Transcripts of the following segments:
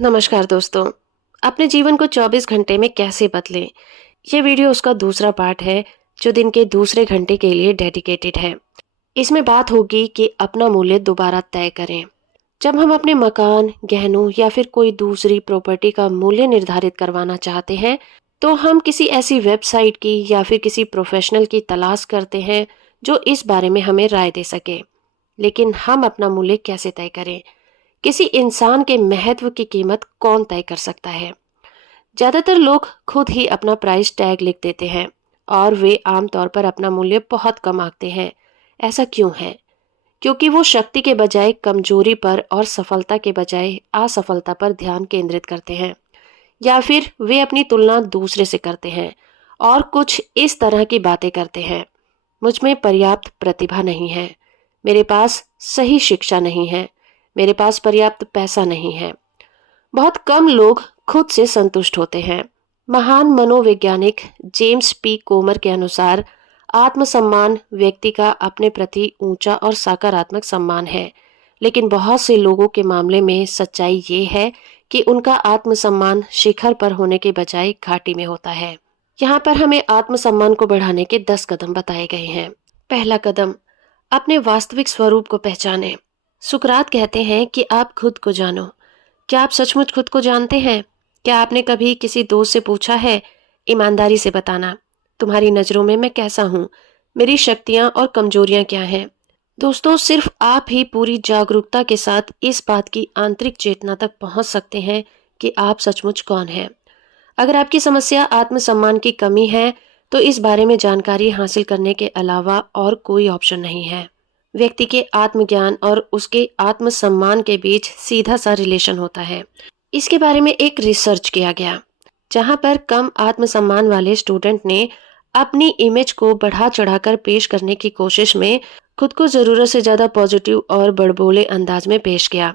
नमस्कार दोस्तों। अपने जीवन को 24 घंटे में कैसे बदलें, ये वीडियो उसका दूसरा पार्ट है जो दिन के दूसरे घंटे के लिए डेडिकेटेड है। इसमें बात होगी कि अपना मूल्य दोबारा तय करें। जब हम अपने मकान, गहनों या फिर कोई दूसरी प्रॉपर्टी का मूल्य निर्धारित करवाना चाहते हैं, तो हम किसी ऐसी वेबसाइट की या फिर किसी प्रोफेशनल की तलाश करते हैं जो इस बारे में हमें राय दे सके। लेकिन हम अपना मूल्य कैसे तय करें? किसी इंसान के महत्व की कीमत कौन तय कर सकता है? ज्यादातर लोग खुद ही अपना प्राइस टैग लिख देते हैं और वे आमतौर पर अपना मूल्य बहुत कम आंकते हैं। ऐसा क्यों है? क्योंकि वो शक्ति के बजाय कमजोरी पर और सफलता के बजाय असफलता पर ध्यान केंद्रित करते हैं, या फिर वे अपनी तुलना दूसरे से करते हैं और कुछ इस तरह की बातें करते हैं। मुझ में पर्याप्त प्रतिभा नहीं है, मेरे पास सही शिक्षा नहीं है, मेरे पास पर्याप्त पैसा नहीं है। बहुत कम लोग खुद से संतुष्ट होते हैं। महान मनोवैज्ञानिक जेम्स पी कोमर के अनुसार आत्मसम्मान व्यक्ति का अपने प्रति ऊंचा और सकारात्मक सम्मान है। लेकिन बहुत से लोगों के मामले में सच्चाई ये है कि उनका आत्मसम्मान शिखर पर होने के बजाय घाटी में होता है। यहाँ पर हमें आत्मसम्मान को बढ़ाने के 10 कदम बताए गए हैं। पहला कदम, अपने वास्तविक स्वरूप को पहचानें। सुकरात कहते हैं कि आप खुद को जानो। क्या आप सचमुच खुद को जानते हैं? क्या आपने कभी किसी दोस्त से पूछा है, ईमानदारी से बताना, तुम्हारी नजरों में मैं कैसा हूँ, मेरी शक्तियां और कमजोरियां क्या हैं? दोस्तों, सिर्फ आप ही पूरी जागरूकता के साथ इस बात की आंतरिक चेतना तक पहुंच सकते हैं कि आप सचमुच कौन हैं। अगर आपकी समस्या आत्मसम्मान की कमी है, तो इस बारे में जानकारी हासिल करने के अलावा और कोई ऑप्शन नहीं है। व्यक्ति के आत्मज्ञान और उसके आत्मसम्मान के बीच सीधा सा रिलेशन होता है। इसके बारे में एक रिसर्च किया गया, जहां पर कम आत्मसम्मान वाले स्टूडेंट ने अपनी इमेज को बढ़ा चढ़ाकर पेश करने की कोशिश में खुद को जरूरत से ज्यादा पॉजिटिव और बड़बोले अंदाज में पेश किया,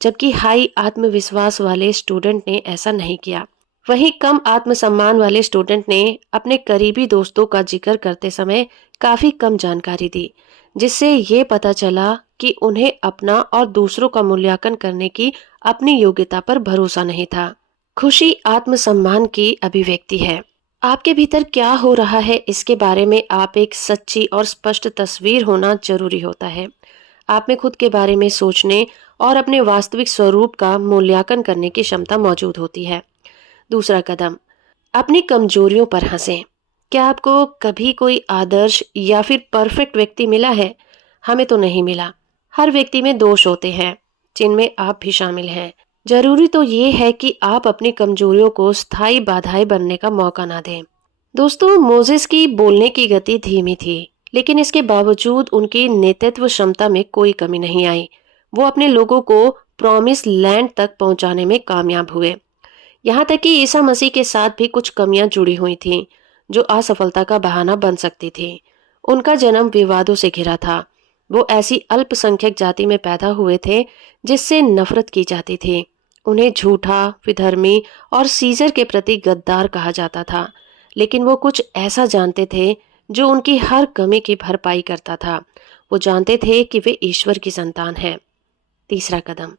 जबकि हाई आत्मविश्वास वाले स्टूडेंट ने ऐसा नहीं किया। वहीं कम आत्मसम्मान वाले स्टूडेंट ने अपने करीबी दोस्तों का जिक्र करते समय काफी कम जानकारी दी, जिससे ये पता चला कि उन्हें अपना और दूसरों का मूल्यांकन करने की अपनी योग्यता पर भरोसा नहीं था। खुशी आत्मसम्मान की अभिव्यक्ति है। आपके भीतर क्या हो रहा है, इसके बारे में आप एक सच्ची और स्पष्ट तस्वीर होना जरूरी होता है। आप में खुद के बारे में सोचने और अपने वास्तविक स्वरूप का मूल्यांकन करने की क्षमता मौजूद होती है। दूसरा कदम, अपनी कमजोरियों पर हंसें। क्या आपको कभी कोई आदर्श या फिर परफेक्ट व्यक्ति मिला है? हमें तो नहीं मिला। हर व्यक्ति में दोष होते हैं, जिनमें आप भी शामिल हैं। जरूरी तो ये है कि आप अपनी कमजोरियों को स्थायी बाधाएं बनने का मौका ना दें। दोस्तों, मोजेस की बोलने की गति धीमी थी, लेकिन इसके बावजूद उनकी नेतृत्व क्षमता में कोई कमी नहीं आई। वो अपने लोगों को प्रॉमिस लैंड तक पहुंचाने में कामयाब हुए। यहाँ तक कि ईसा मसीह के साथ भी कुछ कमियां जुड़ी हुई थीं, जो असफलता का बहाना बन सकती थी। उनका जन्म विवादों से घिरा था। वो ऐसी अल्पसंख्यक जाति में पैदा हुए थे जिससे नफरत की जाती थी। उन्हें झूठा, विधर्मी और सीजर के प्रति गद्दार कहा जाता था। लेकिन वो कुछ ऐसा जानते थे जो उनकी हर कमी की भरपाई करता था। वो जानते थे कि वे ईश्वर की संतान हैं। तीसरा कदम,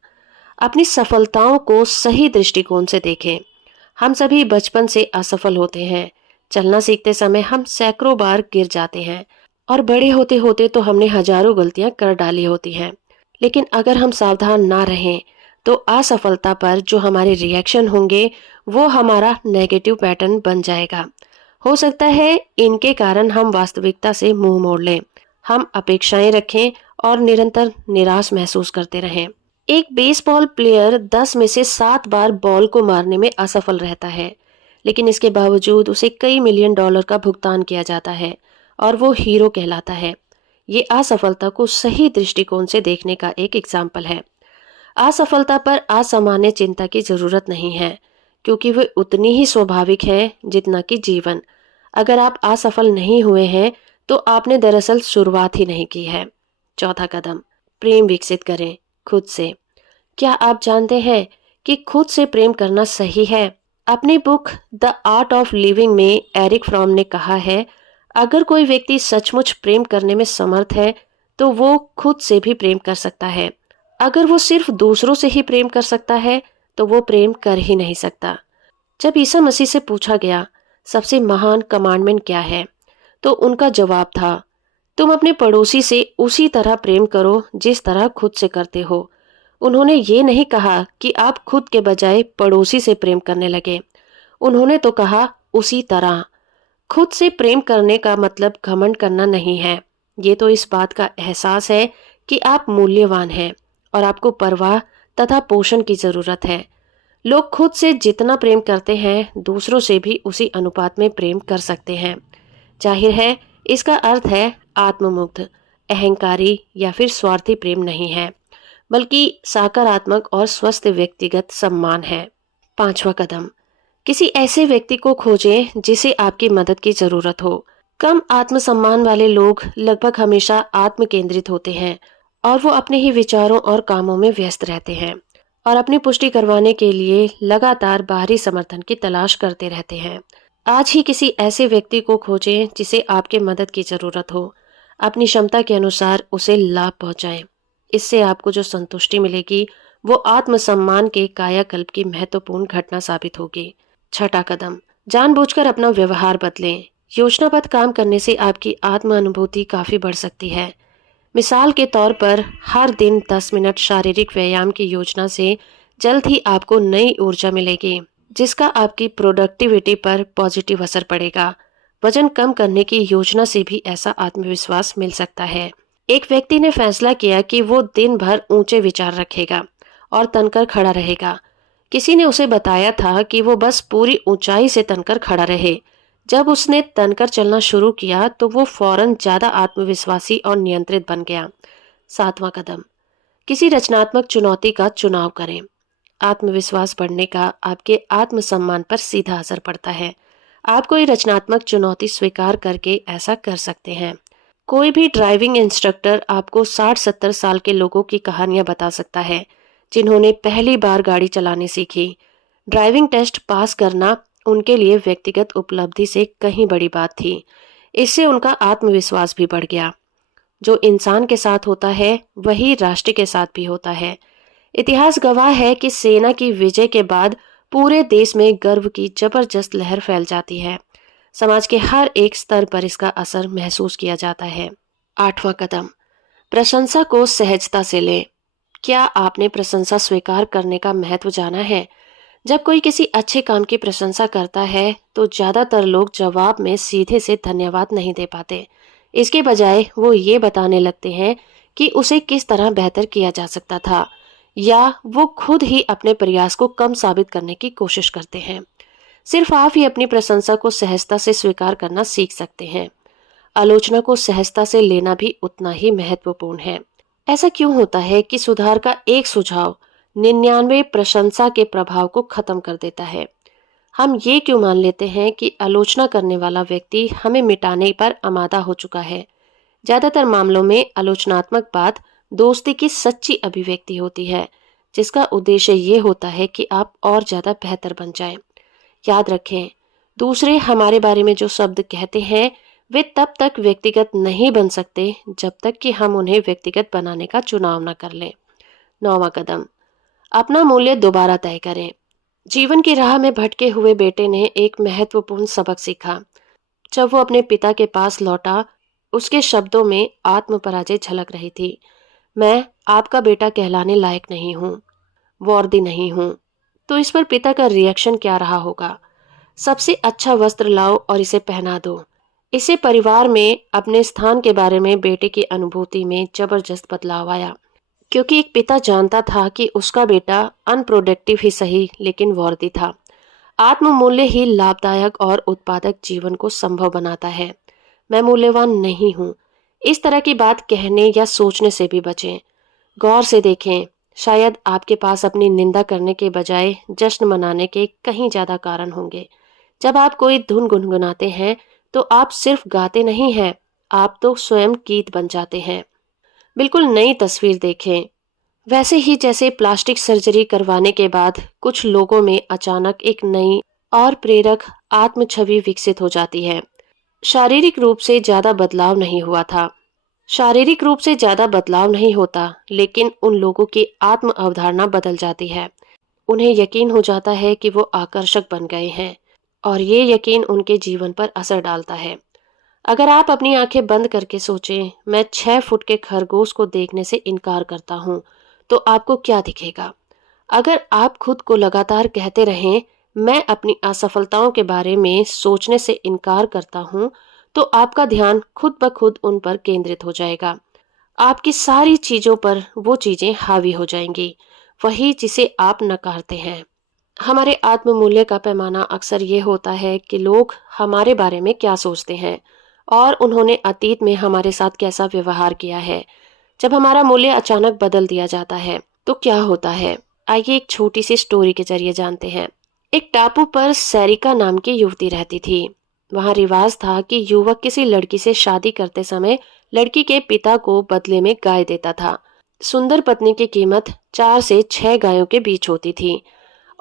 अपनी सफलताओं को सही दृष्टिकोण से देखें। हम सभी बचपन से असफल होते हैं। चलना सीखते समय हम सैकड़ों बार गिर जाते हैं और बड़े होते होते तो हमने हजारों गलतियां कर डाली होती हैं। लेकिन अगर हम सावधान ना रहें, तो असफलता पर जो हमारे रिएक्शन होंगे वो हमारा नेगेटिव पैटर्न बन जाएगा। हो सकता है इनके कारण हम वास्तविकता से मुंह मोड़ लें, हम अपेक्षाएं रखें और निरंतर निराश महसूस करते रहें। एक बेसबॉल प्लेयर 10 में से 7 बार बॉल को मारने में असफल रहता है, लेकिन इसके बावजूद उसे कई मिलियन डॉलर का भुगतान किया जाता है और वो हीरो कहलाता है। ये असफलता को सही दृष्टिकोण से देखने का एक एग्जाम्पल है। असफलता पर असामान्य चिंता की जरूरत नहीं है, क्योंकि वे उतनी ही स्वाभाविक है जितना कि जीवन। अगर आप असफल नहीं हुए हैं, तो आपने दरअसल शुरुआत ही नहीं की है। चौथा कदम, प्रेम विकसित करें खुद से। क्या आप जानते हैं कि खुद से प्रेम करना सही है? अपनी book the art of living में एरिक फ्रॉम ने कहा है, अगर कोई व्यक्ति सचमुच प्रेम करने में समर्थ है, तो वो खुद से भी प्रेम कर सकता है। अगर वो सिर्फ दूसरों से ही प्रेम कर सकता है, तो वो प्रेम कर ही नहीं सकता। जब ईसा मसीह से पूछा गया सबसे महान कमांडमेंट क्या है, तो उनका जवाब था, तुम अपने पड़ोसी से उसी तरह प्रेम करो जिस तरह खुद से करते हो। उन्होंने ये नहीं कहा कि आप खुद के बजाय पड़ोसी से प्रेम करने लगे। उन्होंने तो कहा उसी तरह। खुद से प्रेम करने का मतलब घमंड करना नहीं है। ये तो इस बात का एहसास है कि आप मूल्यवान हैं और आपको परवाह तथा पोषण की जरूरत है। लोग खुद से जितना प्रेम करते हैं, दूसरों से भी उसी अनुपात में प्रेम कर सकते हैं। जाहिर है, इसका अर्थ है आत्ममुग्ध, अहंकारी या फिर स्वार्थी प्रेम नहीं है, बल्कि सकारात्मक और स्वस्थ व्यक्तिगत सम्मान है। 5वां कदम, किसी ऐसे व्यक्ति को खोजें जिसे आपकी मदद की जरूरत हो। कम आत्मसम्मान वाले लोग लगभग हमेशा आत्म केंद्रित होते हैं और वो अपने ही विचारों और कामों में व्यस्त रहते हैं और अपनी पुष्टि करवाने के लिए लगातार बाहरी समर्थन की तलाश करते रहते हैं। आज ही किसी ऐसे व्यक्ति को खोजें जिसे आपके मदद की जरूरत हो। अपनी क्षमता के अनुसार उसे लाभ पहुंचाएं। इससे आपको जो संतुष्टि मिलेगी वो आत्मसम्मान के कायाकल्प की महत्वपूर्ण घटना साबित होगी। 6वां कदम, जानबूझकर अपना व्यवहार बदलें। योजनाबद्ध काम करने से आपकी आत्म अनुभूति काफी बढ़ सकती है। मिसाल के तौर पर हर दिन 10 मिनट शारीरिक व्यायाम की योजना से जल्द ही आपको नई ऊर्जा मिलेगी, जिसका आपकी प्रोडक्टिविटी पर पॉजिटिव असर पड़ेगा। वजन कम करने की योजना से भी ऐसा आत्मविश्वास मिल सकता है। एक व्यक्ति ने फैसला किया कि वो दिन भर ऊंचे विचार रखेगा और तनकर खड़ा रहेगा। किसी ने उसे बताया था कि वो बस पूरी ऊंचाई से तनकर खड़ा रहे। जब उसने तनकर चलना शुरू किया तो वो फौरन ज्यादा आत्मविश्वासी और नियंत्रित बन गया। 7वां कदम, किसी रचनात्मक चुनौती का चुनाव करें। आत्मविश्वास बढ़ने का आपके आत्मसम्मान पर सीधा असर पड़ता है। आप कोई रचनात्मक चुनौती स्वीकार करके ऐसा कर सकते हैं। कोई भी ड्राइविंग इंस्ट्रक्टर आपको 60-70 साल के लोगों की कहानियां बता सकता है जिन्होंने पहली बार गाड़ी चलाने सीखी। ड्राइविंग टेस्ट पास करना उनके लिए व्यक्तिगत उपलब्धि से कहीं बड़ी बात थी। इससे उनका आत्मविश्वास भी बढ़ गया। जो इंसान के साथ होता है वही राष्ट्र के साथ भी होता है। इतिहास गवाह है कि सेना की विजय के बाद पूरे देश में गर्व की जबरदस्त लहर फैल जाती है। समाज के हर एक स्तर पर इसका असर महसूस किया जाता है। 8वां कदम, प्रशंसा को सहजता से लें। क्या आपने प्रशंसा स्वीकार करने का महत्व जाना है? जब कोई किसी अच्छे काम की प्रशंसा करता है तो ज्यादातर लोग जवाब में सीधे से धन्यवाद नहीं दे पाते। इसके बजाय वो ये बताने लगते हैं कि उसे किस तरह बेहतर किया जा सकता था, या वो खुद ही अपने प्रयास को कम साबित करने की कोशिश करते हैं। सिर्फ आप ही अपनी प्रशंसा को सहजता से स्वीकार करना सीख सकते हैं। आलोचना को सहजता से लेना भी उतना ही महत्वपूर्ण है। ऐसा क्यों होता है कि सुधार का एक सुझाव 99 प्रशंसा के प्रभाव को खत्म कर देता है? हम ये क्यों मान लेते हैं कि आलोचना करने वाला व्यक्ति हमें मिटाने पर आमादा हो चुका है? ज्यादातर मामलों में आलोचनात्मक बात दोस्ती की सच्ची अभिव्यक्ति होती है, जिसका उद्देश्य ये होता है कि आप और ज्यादा बेहतर बन जाएं। याद रखें, दूसरे हमारे बारे में जो शब्द कहते हैं वे तब तक व्यक्तिगत नहीं बन सकते जब तक कि हम उन्हें व्यक्तिगत बनाने का चुनाव न कर लें। 9वां कदम, अपना मूल्य दोबारा तय करें। जीवन की राह में भटके हुए बेटे ने एक महत्वपूर्ण सबक सीखा। जब वो अपने पिता के पास लौटा, उसके शब्दों में आत्म पराजय झलक रही थी। मैं आपका बेटा कहलाने लायक नहीं हूँ, वर्दी नहीं हूँ। तो इस पर पिता का रिएक्शन क्या रहा होगा? सबसे अच्छा वस्त्र लाओ और इसे पहना दो। इससे परिवार में अपने स्थान के बारे में बेटे की अनुभूति में जबरदस्त बदलाव आया, क्योंकि एक पिता जानता था कि उसका बेटा अनप्रोडक्टिव ही सही लेकिन वर्दी था। आत्ममूल्य ही लाभदायक और उत्पादक जीवन को संभव बनाता है। मैं मूल्यवान नहीं हूँ, इस तरह की बात कहने या सोचने से भी बचें। गौर से देखें, शायद आपके पास अपनी निंदा करने के बजाय जश्न मनाने के कहीं ज्यादा कारण होंगे। जब आप कोई धुन गुनगुनाते हैं तो आप सिर्फ गाते नहीं हैं, आप तो स्वयं गीत बन जाते हैं। बिल्कुल नई तस्वीर देखें। वैसे ही जैसे प्लास्टिक सर्जरी करवाने के बाद कुछ लोगों में अचानक एक नई और प्रेरक आत्म छवि विकसित हो जाती है। शारीरिक रूप से ज्यादा बदलाव नहीं हुआ था। शारीरिक रूप से ज्यादा बदलाव नहीं होता, लेकिन उन लोगों की आत्म अवधारणा बदल जाती है। उन्हें यकीन हो जाता है कि वो आकर्षक बन गए हैं और ये यकीन उनके जीवन पर असर डालता है। अगर आप अपनी आंखें बंद करके सोचें, मैं 6 फुट के खरगोश को देखने से इनकार करता हूँ, तो आपको क्या दिखेगा? अगर आप खुद को लगातार कहते रहें, मैं अपनी असफलताओं के बारे में सोचने से इनकार करता हूँ, तो आपका ध्यान खुद ब खुद उन पर केंद्रित हो जाएगा। आपकी सारी चीजों पर वो चीजें हावी हो जाएंगी, वही जिसे आप नकारते हैं। हमारे आत्म मूल्य का पैमाना अक्सर ये होता है कि लोग हमारे बारे में क्या सोचते हैं और उन्होंने अतीत में हमारे साथ कैसा व्यवहार किया है। जब हमारा मूल्य अचानक बदल दिया जाता है तो क्या होता है, आइए एक छोटी सी स्टोरी के जरिए जानते हैं। एक टापू पर सैरिका नाम की युवती रहती थी। वहां रिवाज था कि युवक किसी लड़की से शादी करते समय लड़की के पिता को बदले में गाय देता था। सुंदर पत्नी की कीमत 4 से 6 गायों के बीच होती थी।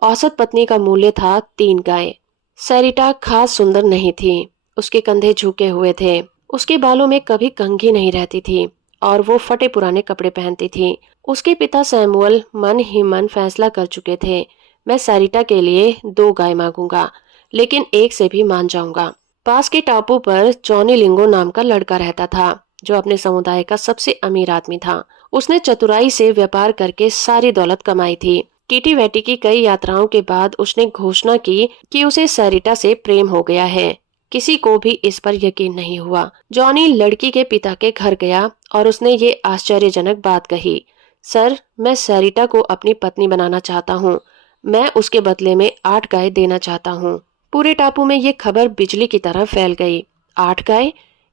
औसत पत्नी का मूल्य था 3 गाय। सैरिटा खास सुंदर नहीं थी। उसके कंधे झुके हुए थे, उसके बालों में कभी कंघी नहीं रहती थी और वो फटे पुराने कपड़े पहनती थी। उसके पिता सैमुअल मन ही मन फैसला कर चुके थे, मैं सैरिटा के लिए 2 गाय मांगूंगा, लेकिन एक से भी मान जाऊंगा। पास के टापू पर जॉनी लिंगो नाम का लड़का रहता था, जो अपने समुदाय का सबसे अमीर आदमी था। उसने चतुराई से व्यापार करके सारी दौलत कमाई थी। किटी वैटी की कई यात्राओं के बाद उसने घोषणा की कि उसे सैरिटा से प्रेम हो गया है। किसी को भी इस पर यकीन नहीं हुआ। जॉनी लड़की के पिता के घर गया और उसने ये आश्चर्यजनक बात कही, सर, मैं सैरिटा को अपनी पत्नी बनाना चाहता हूँ। मैं उसके बदले में 8 गाय देना चाहता हूँ। पूरे टापू में ये खबर बिजली की तरह फैल गई। 8 गाय?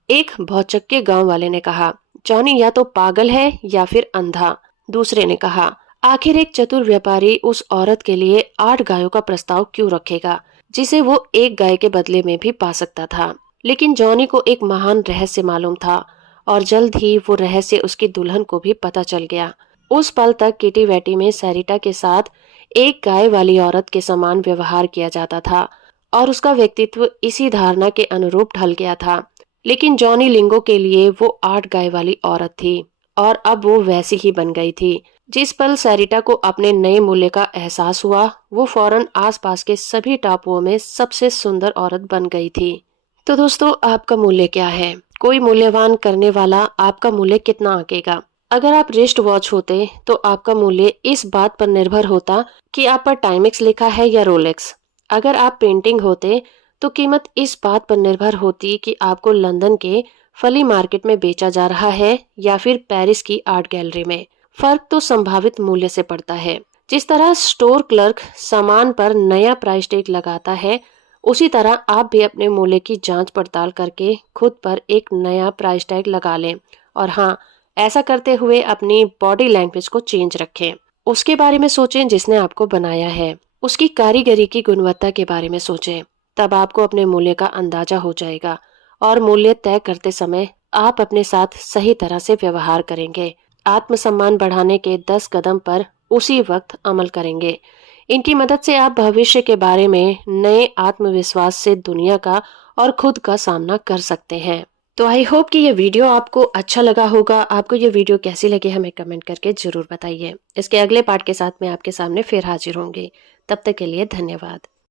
एक भौचक्के गांव वाले ने कहा। जॉनी या तो पागल है या फिर अंधा, दूसरे ने कहा। आखिर एक चतुर व्यापारी उस औरत के लिए 8 गायों का प्रस्ताव क्यों रखेगा, जिसे वो 1 गाय के बदले में भी पा सकता था। लेकिन जॉनी को एक महान रहस्य मालूम था और जल्द ही वो रहस्य उसकी दुल्हन को भी पता चल गया। उस पल तक किटी वैटी में सैरिटा के साथ 1 गाय वाली औरत के समान व्यवहार किया जाता था और उसका व्यक्तित्व इसी धारणा के अनुरूप ढल गया था। लेकिन जॉनी लिंगो के लिए वो 8 गाय वाली औरत थी और अब वो वैसी ही बन गई थी। जिस पल सैरिटा को अपने नए मूल्य का एहसास हुआ, वो फौरन आसपास के सभी टापुओं में सबसे सुंदर औरत बन गई थी। तो दोस्तों, आपका मूल्य क्या है? कोई मूल्यवान करने वाला आपका मूल्य कितना आंकेगा? अगर आप रिस्ट वॉच होते तो आपका मूल्य इस बात पर निर्भर होता कि आप पर टाइमेक्स लिखा है या रोलेक्स। अगर आप पेंटिंग होते तो कीमत इस बात पर निर्भर होती कि आपको लंदन के फली मार्केट में बेचा जा रहा है या फिर पेरिस की आर्ट गैलरी में। फर्क तो संभावित मूल्य से पड़ता है। जिस तरह स्टोर क्लर्क सामान पर नया प्राइस टैग लगाता है, उसी तरह आप भी अपने मूल्य की जांच पड़ताल करके खुद पर एक नया प्राइस टैग लगा लें। और हाँ, ऐसा करते हुए अपनी बॉडी लैंग्वेज को चेंज रखें। उसके बारे में सोचें जिसने आपको बनाया है, उसकी कारीगरी की गुणवत्ता के बारे में सोचें। तब आपको अपने मूल्य का अंदाजा हो जाएगा और मूल्य तय करते समय आप अपने साथ सही तरह से व्यवहार करेंगे। आत्मसम्मान बढ़ाने के 10 कदम पर उसी वक्त अमल करेंगे। इनकी मदद से आप भविष्य के बारे में नए आत्मविश्वास से दुनिया का और खुद का सामना कर सकते हैं। तो आई होप कि ये वीडियो आपको अच्छा लगा होगा। आपको ये वीडियो कैसी लगी हमें कमेंट करके जरूर बताइए। इसके अगले पार्ट के साथ मैं आपके सामने फिर हाजिर होंगी। तब तक के लिए धन्यवाद।